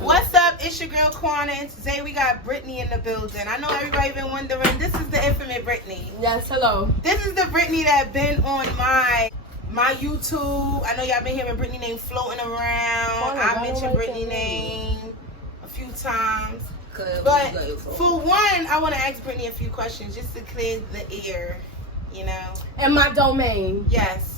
What's up? It's your girl Kwana, and today we got BRiTTnEY in the building. I know everybody been wondering, this is the infamous BRiTTnEY. Yes, hello. This is the BRiTTnEY that been on my YouTube. I know y'all been hearing BRiTTnEY name floating around. I mentioned BRiTTnEY name a few times. But for one, I want to ask BRiTTnEY a few questions just to clear the air, you know. And my domain. Yes.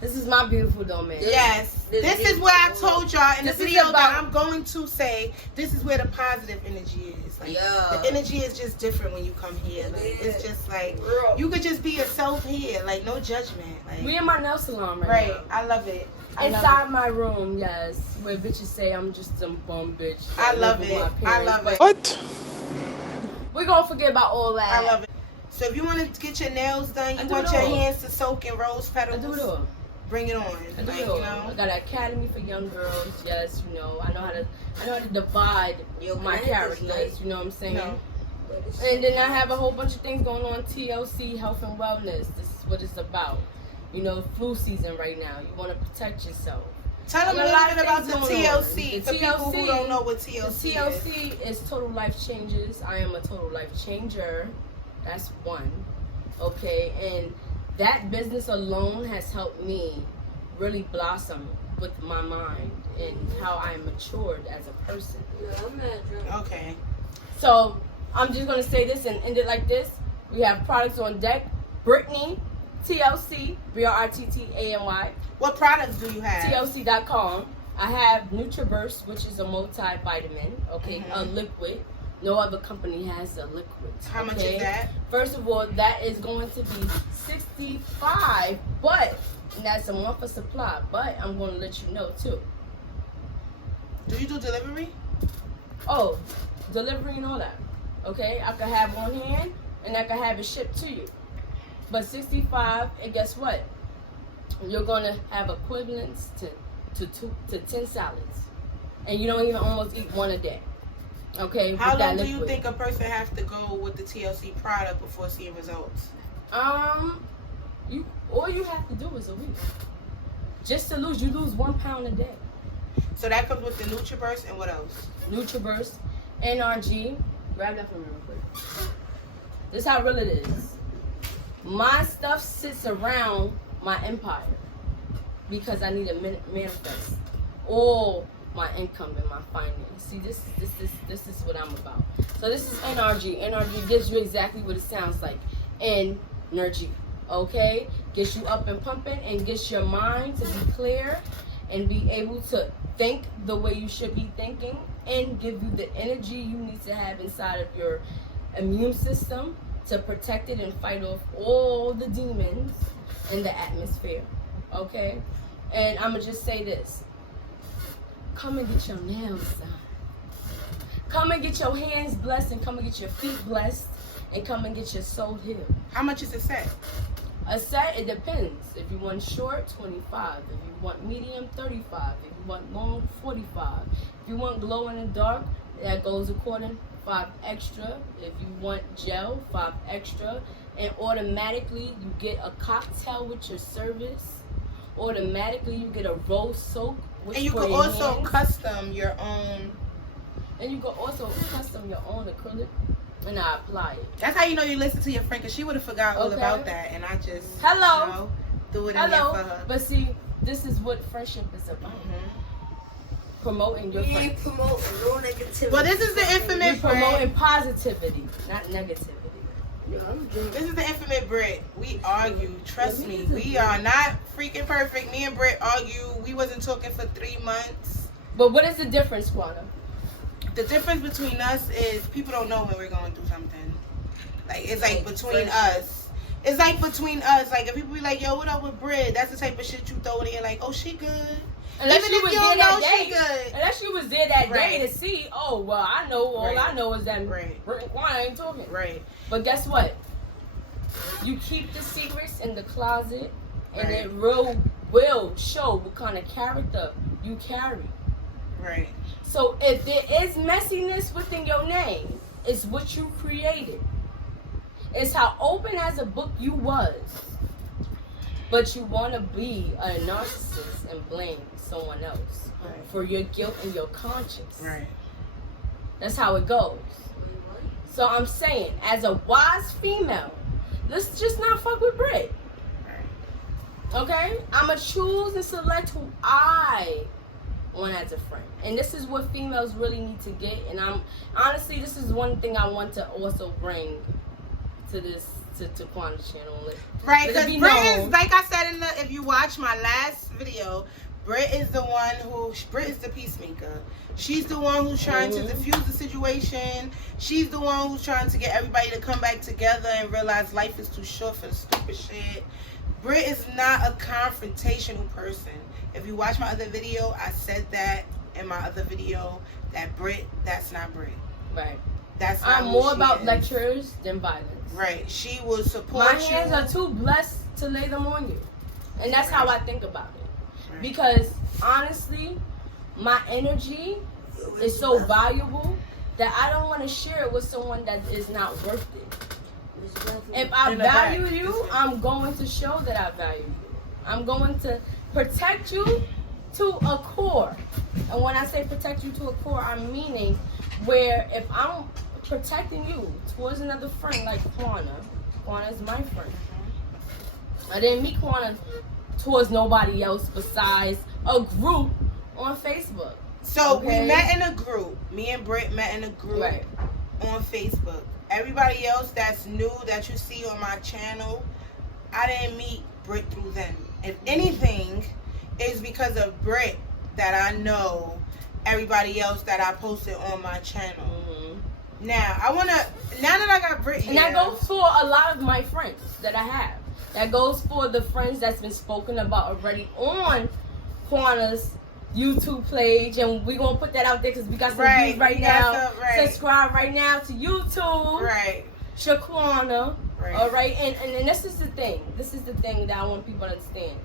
This is my beautiful domain. Yes. This is what I told y'all in the video that I'm going to say. This is where the positive energy is. Like, the energy is just different when you come here. Like, it's just like, you could just be yourself here. Like, no judgment. Like, we in my nail salon right now. I love it. Inside my room, yes. Where bitches say I'm just some bum bitch. I love it. I love it. What? We're going to forget about all that. I love it. So if you want to get your nails done, you want your hands to soak in rose petals, bring it on. Like, you know? I got an academy for young girls. Yes, you know. I know how to divide my characters. You know what I'm saying? No. And then I have a whole bunch of things going on. TLC, health and wellness. This is what it's about. You know, flu season right now. You want to protect yourself. Tell them a little bit about the TLC for people who don't know what TLC is. TLC is Total Life Changes. I am a total life changer. That's one. Okay, and that business alone has helped me really blossom with my mind and how I matured as a person. Okay. So I'm just gonna say this and end it like this. We have products on deck. BRiTTnEY, TLC, BRiTTnEY. What products do you have? TLC.com. I have NutriBurst, which is a multivitamin. Okay, a liquid. No other company has a liquid. How much is that? First of all, that is going to be $65, but that's a month of supply. But I'm going to let you know too. Do you do delivery? Oh, delivery and all that. Okay, I can have on hand and I can have it shipped to you. But $65, and guess what? You're going to have equivalents to 10 salads, and you don't even almost eat one a day. Okay. How long do you think a person has to go with the TLC product before seeing results? All you have to do is a week. Just to lose, you lose 1 pound a day. So that comes with the NutriBurst and what else? NutriBurst, NRG. Grab that for me real quick. This is how real it is. My stuff sits around my empire because I need to manifest all my income and my finance. See, this is what I'm about. So this is NRG. NRG gives you exactly what it sounds like. Energy. Okay? Gets you up and pumping and gets your mind to be clear and be able to think the way you should be thinking and give you the energy you need to have inside of your immune system to protect it and fight off all the demons in the atmosphere. Okay? And I'm gonna just say this. Come and get your nails done. Come and get your hands blessed, and come and get your feet blessed, and come and get your soul healed. How much is a set? A set, it depends. If you want short, 25. If you want medium, 35. If you want long, 45. If you want glow in the dark, that goes according 5 extra. If you want gel, 5 extra. And automatically you get a cocktail with your service. Automatically you get a rose soak. And you can also custom your own. And you can also custom your own acrylic, and I apply it. That's how you know you listen to your friend, because she would have forgot all about that, and I just threw it in there for her. But see, this is what friendship is about. Promoting your friends. We promoting no negativity. Well, this is the infamous promoting positivity, not negativity. This is the infamous Brit. We argue. Trust me. We are not freaking perfect. Me and Brit argue. We wasn't talking for 3 months. But what is the difference, Quana? The difference between us is people don't know when we're going through something. Like, it's like between us. It's like between us. Like, if people be like, yo, what up with Brit? That's the type of shit you throw in there like, oh, she good. Unless you was there that day. Good. Unless you was there that day to see, oh, well, I know, all I know is that Brit and Quana ain't talking. Right. But guess what? You keep the secrets in the closet, and it will show what kind of character you carry. Right. So if there is messiness within your name, it's what you created. It's how open as a book you was. But you want to be a narcissist and blame someone else for your guilt and your conscience. Right. That's how it goes. So I'm saying, as a wise female, let's just not fuck with Brit. Okay? I'ma choose and select who I want as a friend. And this is what females really need to get. And I'm honestly, this is one thing I want to also bring to this to Quanah's channel. Right, because Brit is, like I said if you watch my last video, Brit is the peacemaker. She's the one who's trying to diffuse the situation. She's the one who's trying to get everybody to come back together and realize life is too short for the stupid shit. Brit is not a confrontational person. If you watch my other video, I said that in my other video, that Brit, that's not Brit. Right. That's not I'm more about lectures than violence. Right. She will support you. My hands are too blessed to lay them on you. And that's how I think about it. Right. Because honestly, my energy is so valuable that I don't want to share it with someone that is not worth it. If I value you, I'm going to show that I value you. I'm going to protect you to a core. And when I say protect you to a core, I'm meaning where if I'm protecting you towards another friend like Quanah is my friend. I didn't meet Quanah towards nobody else besides a group on Facebook. So we met in a group. Me and Brit met in a group on Facebook. Everybody else that's new that you see on my channel, I didn't meet Brit through them. If anything, it's because of Brit that I know everybody else that I posted on my channel. Now that I got Brit here, and that goes for a lot of my friends that I have. That goes for the friends that's been spoken about already on Quanah's YouTube page, and we're gonna put that out there because we got some views right now. Subscribe right now to YouTube. Right. Shaquana. Right. All right. And this is the thing. This is the thing that I want people to understand.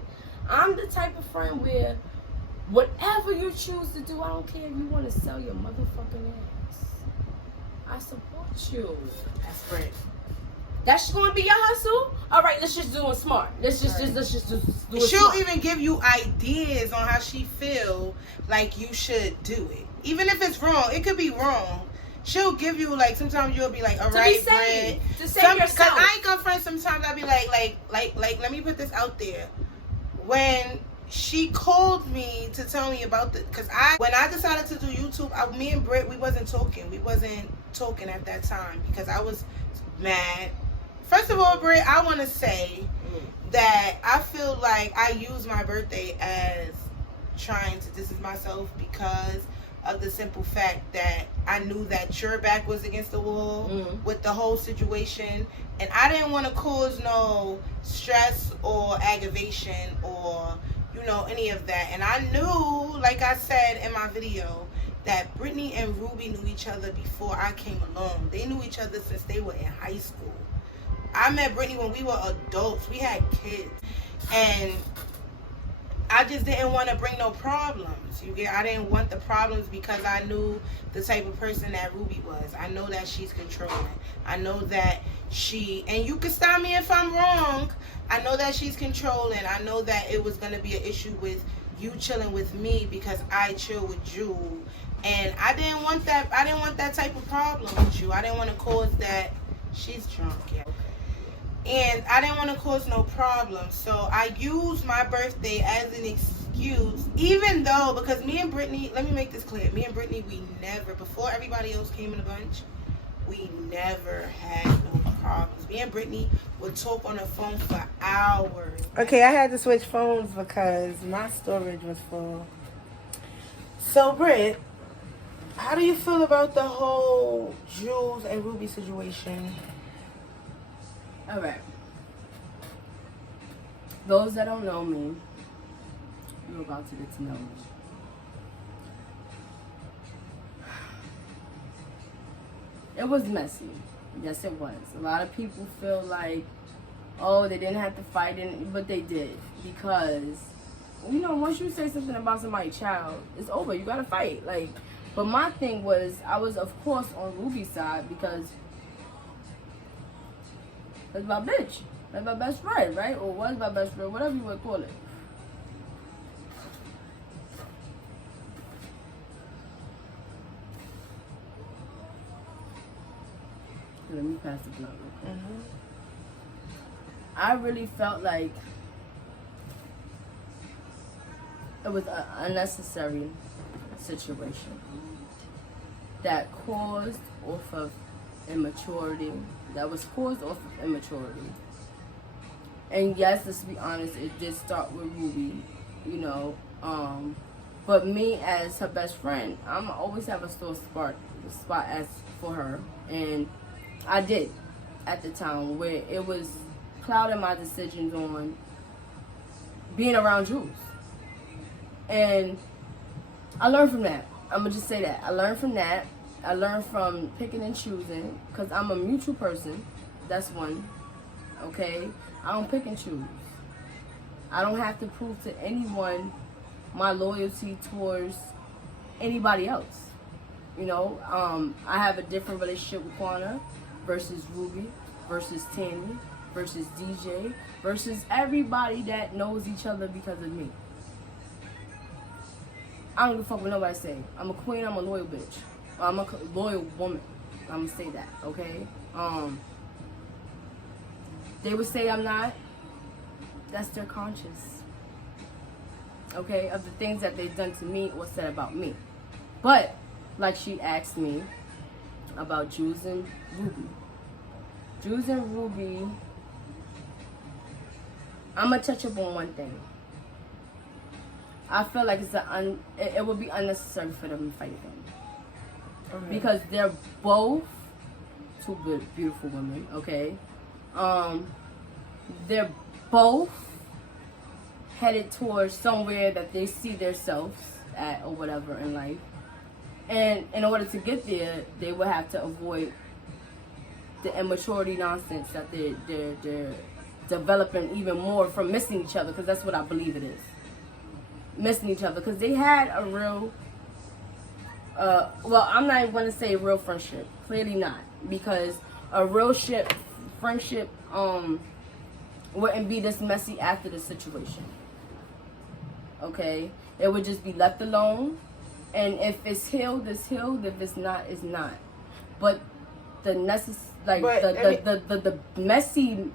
I'm the type of friend where whatever you choose to do, I don't care if you want to sell your motherfucking ass. I support you. That's great. That's going to be your hustle? All right, let's just do it smart. Let's just do it She'll smart. even give you ideas on how she feel like you should do it. Even if it's wrong, it could be wrong. She'll give you, like, sometimes you'll be like, all right, Brit. To save yourself. Because I ain't gonna front, sometimes I'll be like, let me put this out there. When she called me to tell me about because when I decided to do YouTube, me and Brit, we wasn't talking. We wasn't talking at that time because I was mad. First of all, Brit, I want to say that I feel like I use my birthday as trying to distance myself because of the simple fact that I knew that your back was against the wall with the whole situation, and I didn't want to cause no stress or aggravation or any of that. And I knew, like I said in my video, that Brittney and Ruby knew each other before I came along. They knew each other since they were in high school. I met Brittney when we were adults. We had kids. And I just didn't want to bring no problems. I didn't want the problems because I knew the type of person that Ruby was. I know that she's controlling. I know that and you can stop me if I'm wrong, I know that she's controlling. I know that it was going to be an issue with you chilling with me because I chill with you. And I didn't want that. I didn't want that type of problem with you. I didn't want to cause that. She's drunk, yeah. And I didn't want to cause no problem. So I used my birthday as an excuse, even though, because me and Brittney, let me make this clear. Me and Brittney, we never, before everybody else came in the bunch, we never had no problems. Me and Brittney would talk on the phone for hours. Okay, I had to switch phones because my storage was full. So, Britt, how do you feel about the whole Jules and Ruby situation? All right. Those that don't know me, you're about to get to know me. It was messy. Yes, it was. A lot of people feel like, oh, they didn't have to fight, but they did. Because, once you say something about somebody's child, it's over. You got to fight. But my thing was, I was, of course, on Ruby's side because that's my bitch. Like my best friend, right? Or was my best friend, whatever you want to call it. Let me pass the blunt real quick. I really felt like it was an unnecessary situation that caused off of immaturity. That was caused off of immaturity. And yes, let's be honest, it did start with Ruby, you know. But me as her best friend, I'm always have a sore spot as for her, and I did at the time where it was clouding my decisions on being around Jules. And I learned from that. I'm gonna just say that. I learned from that. I learned from picking and choosing, because I'm a mutual person. That's one. Okay? I don't pick and choose. I don't have to prove to anyone my loyalty towards anybody else. You know, I have a different relationship with Quana versus Ruby versus Tammy versus DJ versus everybody that knows each other because of me. I don't give a fuck what nobody say. I'm a queen, I'm a loyal bitch. I'm a loyal woman. I'm gonna say that, okay? They would say I'm not. That's their conscience. Okay? Of the things that they've done to me or said about me. But, like she asked me about Jules and Ruby. Jules and Ruby, I'm gonna touch up on one thing. I feel like it would be unnecessary for them to fight again. Okay. Because they're both two good, beautiful women, okay? They're both headed towards somewhere that they see themselves at or whatever in life. And in order to get there, they would have to avoid the immaturity nonsense that they're developing even more from missing each other, because that's what I believe it is. Missing each other, because they had a real well, I'm not even going to say real friendship, clearly not, because a real friendship wouldn't be this messy after the situation. Okay, it would just be left alone, and if it's healed, it's healed. If it's not, it's not. But the the messy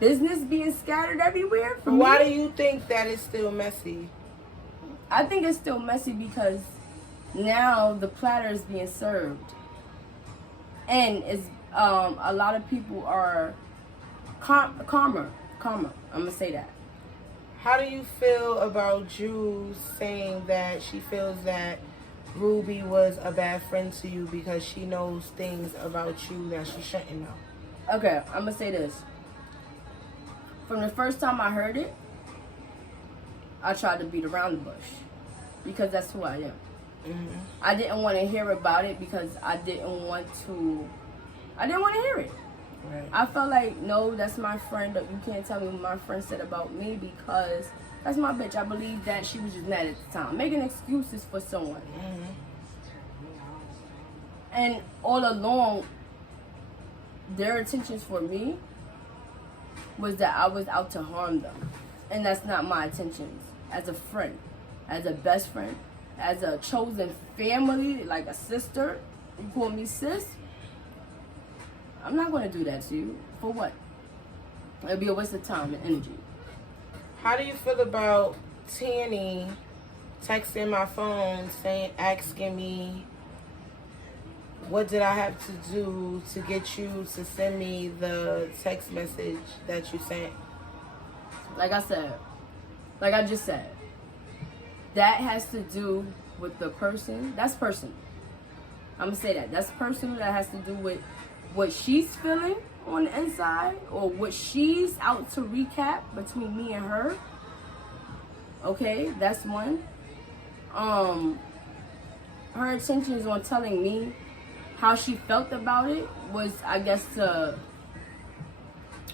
business being scattered everywhere. Why do you think that it's still messy? I think it's still messy because now the platter is being served, and it's a lot of people are calmer. I'm gonna say that. How do you feel about Jules saying that she feels that Ruby was a bad friend to you because she knows things about you that she shouldn't know? Okay, I'm gonna say this. From the first time I heard it, I tried to beat around the bush because that's who I am. Mm-hmm. I didn't want to hear about it because I didn't want to hear it. Right. I felt like, no, that's my friend. You can't tell me what my friend said about me because that's my bitch. I believe that she was just mad at the time, making excuses for someone. Mm-hmm. And all along, their intentions for me was that I was out to harm them. And that's not my intentions. As a friend, as a best friend, as a chosen family, like a sister, you call me sis, I'm not going to do that to you. For what? It'll be a waste of time and energy. How do you feel about Tanny texting my phone asking me what did I have to do to get you to send me the text message that you sent? Like I just said, that has to do with the person. That's personal. I'm going to say that. That's personal. That has to do with what she's feeling on the inside or what she's out to recap between me and her. Okay, that's one. Her intentions on telling me how she felt about it was, I guess, to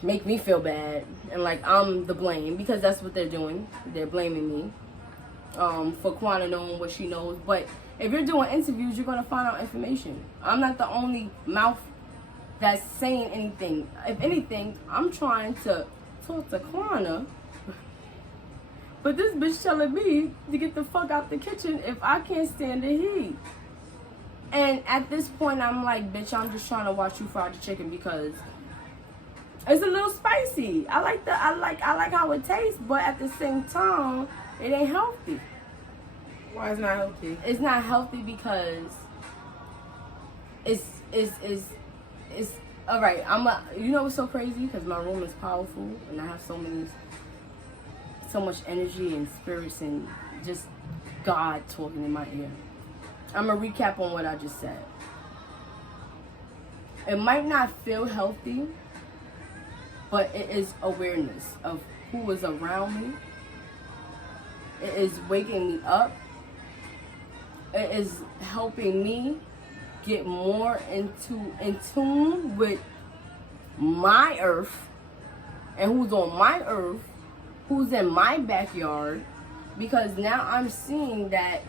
make me feel bad and like I'm the blame, because that's what they're doing. They're blaming me for Quana knowing what she knows. But if you're doing interviews, you're going to find out information. I'm not the only mouth that's saying anything. If anything, I'm trying to talk to Kwana, but this bitch telling me to get the fuck out the kitchen if I can't stand the heat. And at this point, I'm like, bitch, I'm just trying to watch you fry the chicken because it's a little spicy. I like how it tastes, but at the same time, it ain't healthy. Why is it not healthy? It's not healthy because it's all right. You know what's so crazy? Because my room is powerful and I have so much energy and spirits and just God talking in my ear. I'm gonna recap on what I just said. It might not feel healthy, but it is awareness of who is around me. It is waking me up. It is helping me get more in tune with my earth and who's on my earth, who's in my backyard, because now I'm seeing that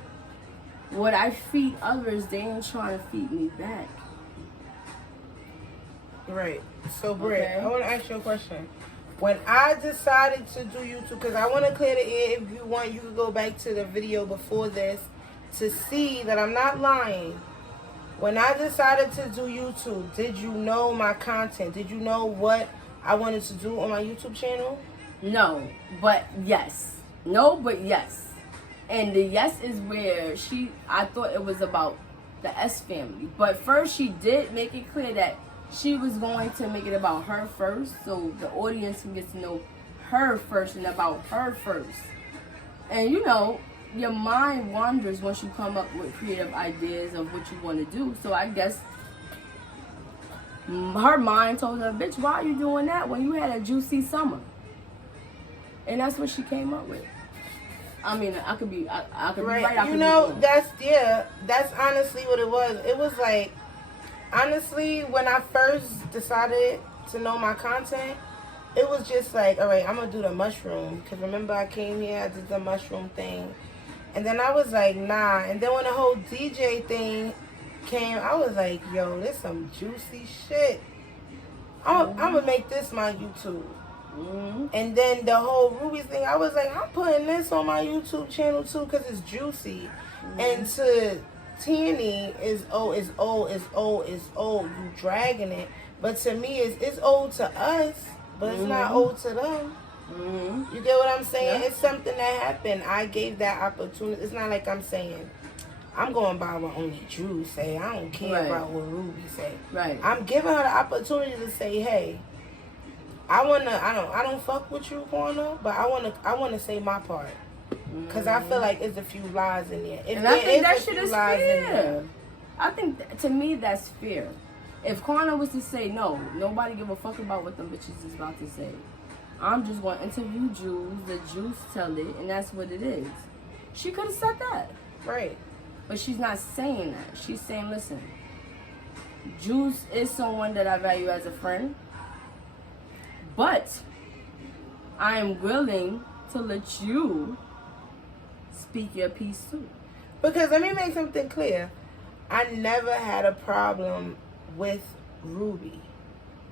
what I feed others, they ain't trying to feed me back. Right. So, Britt, okay. I want to ask you a question. When I decided to do YouTube, because I want to clear the air, if you want, you can go back to the video before this to see that I'm not lying. When I decided to do YouTube, did you know my content? Did you know what I wanted to do on my YouTube channel? No, but yes. No, but yes. And the yes is where I thought it was about the S family. But first she did make it clear that she was going to make it about her first, so the audience can get to know her first and about her first. And you know, your mind wanders once you come up with creative ideas of what you want to do. So I guess her mind told her, bitch, why are you doing that when you had a juicy summer? And that's what she came up with. I mean, I could be right. I could be wrong. That's honestly what it was. It was like, honestly, when I first decided to know my content, it was just like, all right, I'm going to do the mushroom. Because remember I came here, I did the mushroom thing. And then I was like, nah. And then when the whole DJ thing came, I was like, yo, this some juicy shit. I'm going to make this my YouTube. Mm-hmm. And then the whole Ruby thing, I was like, I'm putting this on my YouTube channel too because it's juicy. Mm-hmm. And to Tierney is old. You dragging it, but to me it's old to us, but it's not old to them. Mm-hmm. You get what I'm saying? Yeah. It's something that happened. I gave that opportunity. It's not like I'm saying I'm going by what only Drew say. I don't care about what Ruby say. Right. I'm giving her the opportunity to say, hey, I don't fuck with you, Corner, but I wanna say my part. Because I feel like there's a few lies in there. And I think that shit is fair. I think, to me, that's fair. If Corner was to say, no, nobody give a fuck about what them bitches is about to say. I'm just going to interview Jules, the Juice tell it, and that's what it is. She could have said that. Right. But she's not saying that. She's saying, listen, Juice is someone that I value as a friend, but I am willing to let you speak your piece too. Because let me make something clear. I never had a problem with Ruby.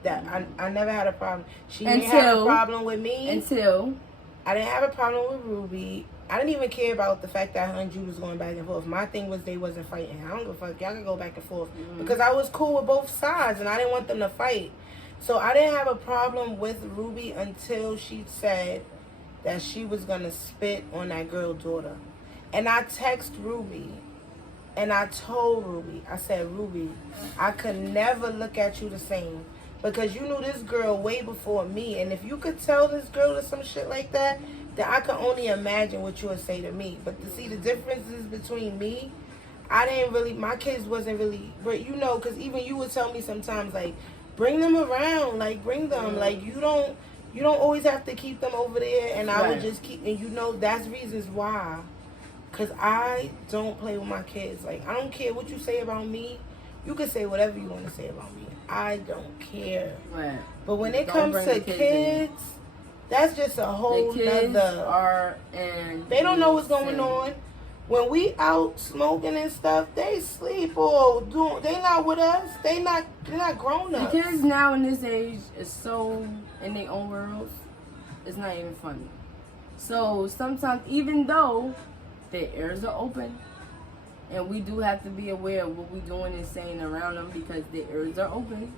I never had a problem. She didn't have a problem with me. I didn't have a problem with Ruby. I didn't even care about the fact that her and Jude was going back and forth. My thing was they wasn't fighting. I don't give a fuck. Y'all can go back and forth. Because I was cool with both sides and I didn't want them to fight. So I didn't have a problem with Ruby until she said that she was going to spit on that girl's daughter. And I text Ruby and I told Ruby, I said, Ruby, I could never look at you the same because you knew this girl way before me. And if you could tell this girl to some shit like that, then I could only imagine what you would say to me. But to see the differences between me, my kids wasn't really, you know, because even you would tell me sometimes, like, bring them around, like, bring them. Like, you don't always have to keep them over there. And I would just keep, and you know, that's reasons why. Because I don't play with my kids. Like, I don't care what you say about me. You can say whatever you want to say about me. I don't care. Right. But when it comes to kids, that's just a whole nother. They don't know what's going on. when we out smoking and stuff, they sleep or they not with us. They're not grown up. The kids now in this age is so in their own worlds, it's not even funny. So sometimes, even though their ears are open, and we do have to be aware of what we're doing and saying around them because their ears are open.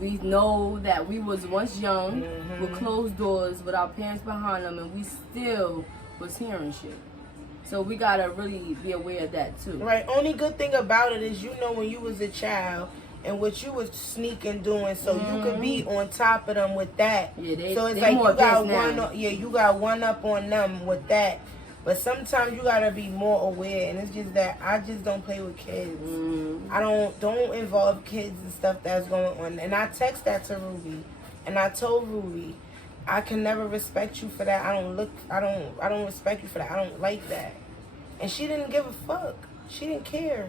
We know that we was once young with closed doors with our parents behind them, and we still was hearing shit. So we gotta really be aware of that too. Right. Only good thing about it is when you was a child and what you was sneaking doing, so you could be on top of them with that. Yeah, so it's like you got one. Yeah, you got one up on them with that. But sometimes you gotta be more aware, and it's just that I just don't play with kids. I don't involve kids and stuff that's going on. And I text that to Ruby, and I told Ruby, I can never respect you for that. I don't respect you for that. I don't like that. And she didn't give a fuck. She didn't care.